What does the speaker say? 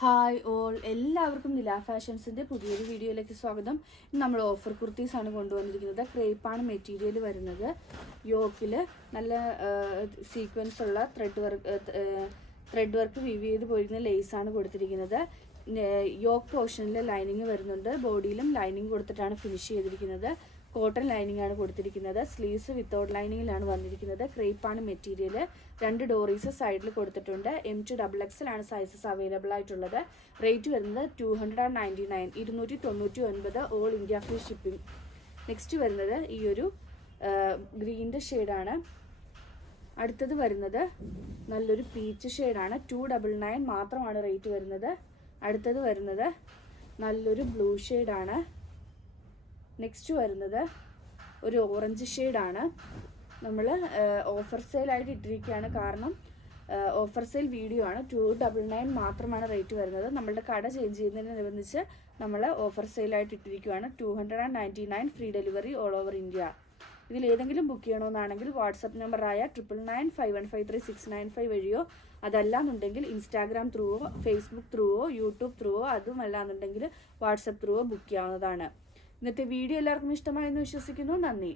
Hi all, എല്ലാവർക്കും നില ഫാഷൻസിൻ്റെ പുതിയൊരു വീഡിയോയിലേക്ക് സ്വാഗതം. നമ്മൾ ഓഫർ കുർത്തീസാണ് കൊണ്ടുവന്നിരിക്കുന്നത്. ക്രേപ്പാണ് മെറ്റീരിയൽ വരുന്നത്. യോക്കിൽ നല്ല സീക്വൻസ് ഉള്ള ത്രെഡ് വർക്ക് വിവ് ചെയ്ത് പോയിരുന്ന ലേസാണ് കൊടുത്തിരിക്കുന്നത്. യോക്ക് പോർഷനിൽ ലൈനിങ് വരുന്നുണ്ട്. ബോഡിയിലും ലൈനിങ് കൊടുത്തിട്ടാണ് ഫിനിഷ് ചെയ്തിരിക്കുന്നത്. കോട്ടൺ ലൈനിങ് ആണ് കൊടുത്തിരിക്കുന്നത്. സ്ലീവ്സ് വിത്തൗട്ട് ലൈനിങ്ങിലാണ് വന്നിരിക്കുന്നത്. ക്രേപ്പാണ് മെറ്റീരിയൽ. 2 ഡോറീസ് സൈഡിൽ കൊടുത്തിട്ടുണ്ട്. M to XXL ആണ് സൈസസ് അവൈലബിൾ ആയിട്ടുള്ളത്. റേറ്റ് വരുന്നത് 299 299 all India free shipping. Next വരുന്നത് ഈ ഒരു ഗ്രീൻ്റെ ഷെയ്ഡാണ്. അടുത്തത് വരുന്നത് നല്ലൊരു പീച്ച് ഷെയ്ഡാണ്. 299 മാത്രമാണ് റേറ്റ് വരുന്നത്. അടുത്തത് വരുന്നത് നല്ലൊരു ബ്ലൂ ഷെയ്ഡാണ്. നെക്സ്റ്റ് വരുന്നത് ഒരു ഓറഞ്ച് ഷെയ്ഡാണ്. നമ്മൾ ഓഫർ സെയിലായിട്ട് ഇട്ടിരിക്കുകയാണ്, കാരണം ഓഫർ സെയിൽ വീഡിയോ ആണ്. 299 മാത്രമാണ് റേറ്റ് വരുന്നത്. നമ്മളുടെ കട ചേഞ്ച് ചെയ്യുന്നതിനനുബന്ധിച്ച് നമ്മൾ ഓഫർ സെയിലായിട്ട് ഇട്ടിരിക്കുകയാണ്. 299 free delivery all over India. ഇതിൽ ഏതെങ്കിലും ബുക്ക് ചെയ്യണമെന്നാണെങ്കിൽ വാട്സപ്പ് നമ്പറായ 9995153695 വഴിയോ, അതല്ലാന്നുണ്ടെങ്കിൽ ഇൻസ്റ്റാഗ്രാം ത്രൂവോ, ഫേസ്ബുക്ക് ത്രൂവോ, യൂട്യൂബ് ത്രൂവോ, അതുമല്ലാന്നുണ്ടെങ്കിൽ വാട്സപ്പ് ത്രൂവോ ബുക്ക് ചെയ്യാവുന്നതാണ്. ഇന്നത്തെ വീഡിയോ എല്ലാവർക്കും ഇഷ്ടമായെന്ന് വിശ്വസിക്കുന്നു. നന്ദി.